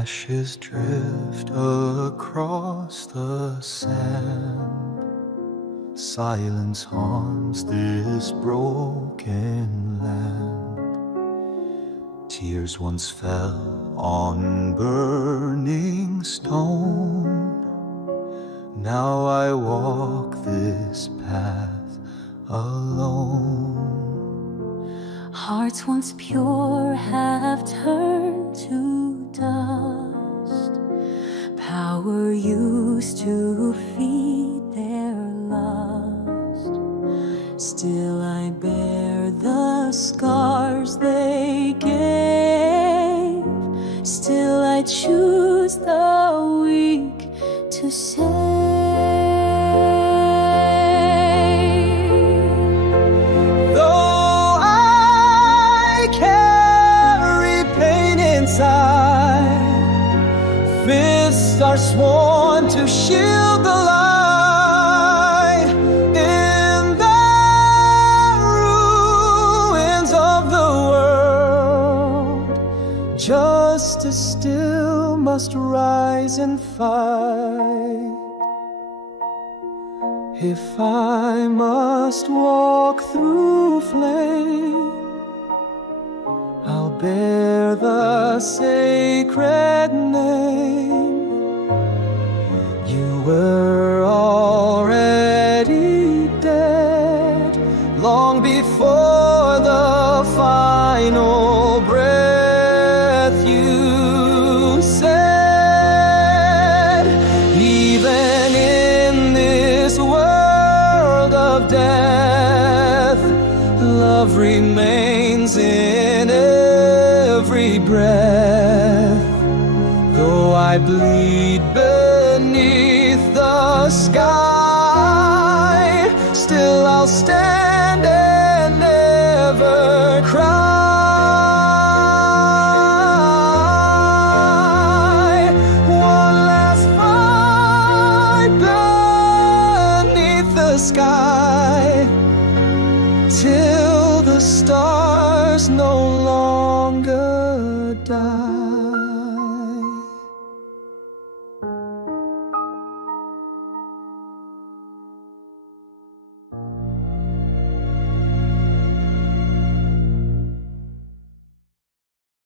Ashes drift across the sand. Silence haunts this broken land. Tears once fell on burning stone. Now I walk this path alone. Hearts once pure have turned to dust. Power used to feed their lust. Still I bear the scars they gave. Still I choose the weak to save. Fists are sworn to shield the light. In the ruins of the world, justice still must rise and fight. If I must walk through flame, I'll bear the sacred name. You were already dead long before the final breath. You said, even in this world of death, love remains in every breath. Though I bleed beneath the sky, still I'll stand and never